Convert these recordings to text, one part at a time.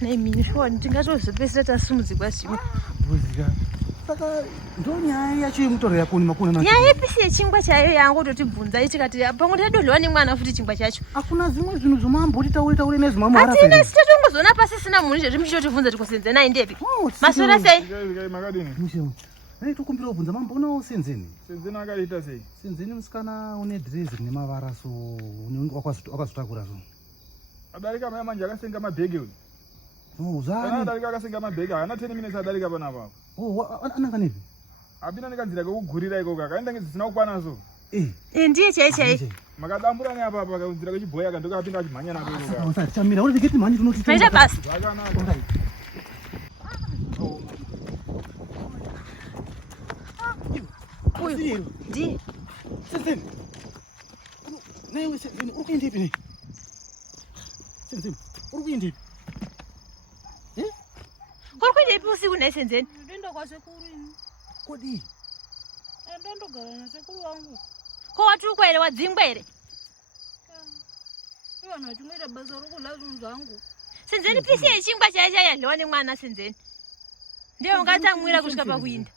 Nemi sure ndingatozopesera tasumudzirwa zvimwe. Saka ndo nyaya yacho yemutoro yako nemakuna nacho. Nyaya ipisi yechingwa chayo yangototibvunza ichikati pamwe tadodhwa nemwana futi chingwa chacho. Hakuna zvimwe zvinhu zvomamboti taure nezvimwe hara. Atina sitotongozona pasisina munhu izvezvi muchitovhunza tikosenze naye ndepi. Masora sei? Makadini? Mushewo. Tokumbira kubvunza mambonawo Senzeni. Senzeni akaita sei? Senzeni musikana une drezi rine mavara so wakazotakura so. Adarika maya manje akasenga mabhegi uyu. Zani. Adarika akasenga mabhegi haana 10 minutes adarika panapa. Ananga nepi? Apina nekanzira kokugurira ikoko akaenda ngezvisina kukwana so. Ndiye chai. Makadambura ne apa kanzira kechibhoya kandoka apinda achimhanya nako ikoko. Sasa chamira uri diketi manje tunoti. Maita basi. Zvakanaka. Uyu. Ndiye. Senzeni. Naye Senzeni uri kuenda ipi ne? Senzeni uri kuenda ipi? Kuri kuenda ipi usiku naye Senzeni? Ndenda kwasekuru ini. Kodi. Ndandogara nasekuru wangu. Ko watukwa ere wadzingwa ere? Iwana chimwira basa rokudla zvinhu zvangu. Senzeni pisi yechingwa chayo chayadliwa nemwana Senzeni. Ndiye ungatsamwira kusvika pakuinda.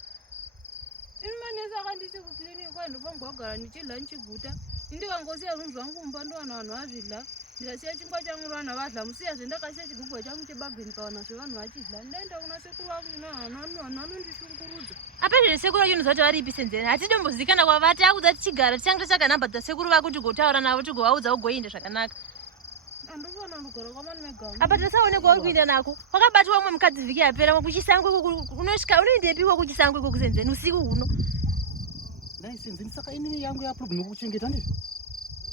Ini manesi akanditi kuclinic kwandofamba kugara ndichidla ndichiguta. Ndikangosiya zvinhu zvangu mumba ndowana vanhu vazvidla. Ndikasiya chingwa changu vana vadla musiyazve ndakasiya chigubwa changu chebagwe ndikawana zvevanhu vachidla. Ndaenda kuna sekuru vangu vanondishungurudza. Apezvere sekuru vacho unozvati varipi Senzeni? Hatidombozivikana kwavati akudza tichigara tichange tsvaga nhamba dzasekuru vako tigotaura navo tigovaudza ugoinda zvakanaka. Andofana ndogara kwamani megama. Apa tasaonekwa uri kuinda nako. Kwakabatwa umwe mukadzi vhiki yapera kuchisango unosvika unoendepiwa kuchisango ikoko Senzeni usiku huno. Naye Senzeni saka inini yangu yaproblem yekukuchengeta ndizvo?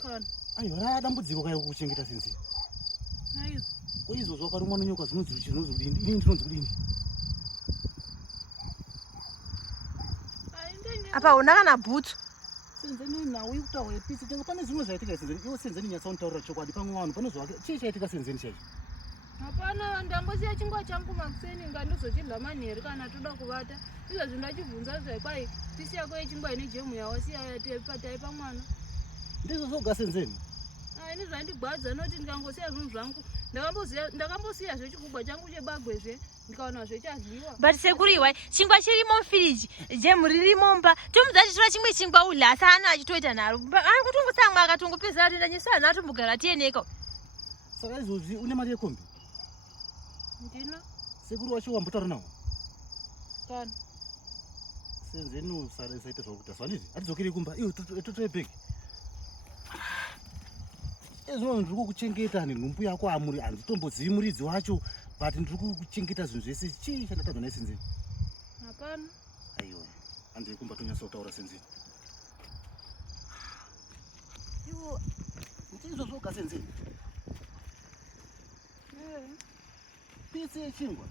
Kana. Aiwa radambudziko kayo kukuchengeta Senzeni. Aiyo. Koizvozvo wakarumwa nenyoka zvinozodini? Inini ndinonzi kudini? Apa una kana bhutsu? Senzeni nawe kutaura ipisi tenga pane zvimwe zvaitika Senzeni. Iwe Senzeni nyatsaunitaurira chokwadi pamwe vanhu pane zvake. Chii chaitika Senzeni chaicho? Hapana, ndangosiya chingwa changu makuseni ngandozochidla manheru kana toda kuvata. Izvozvo ndachibvunza zvekwai pisi yako yechingwa ine jemu yawasiya taipa mwana. Ndizvo zvoga Senzeni. Ini zvandigwadza noti ndikangosiya zvinhu zvangu ndakambosiya zvechigubwa changu chebagwezve ndikaona zvechadliwa. But sekuru iwai chingwa chirimo mufiriji jemu ririmo mba tomudza titora chimwe chingwa udla asi ana achitoita nharo ari kutongosamwa akatongopedzera toenda nyesu anhu atombogara tieneka. Saka izvozvi une mari yekombi? Ndina. Sekuru wacho wambotaura nawo? Kana. Senzeni usaita zvakuita zvanizvi hatidzokeri kumba iwe totore bhegi. Ezvino ndiri kukuchengeta nenhumbu yako amuri handitombozivi muridzi wacho but ndiri kukuchengeta zvinhu zvese. Chii chandakadwa naye Senzeni? Hapana. Aiwa handiri kumba tonyatsotaura Senzeni. Iwo ndizvo zvoga Senzeni. Pisi yechingwa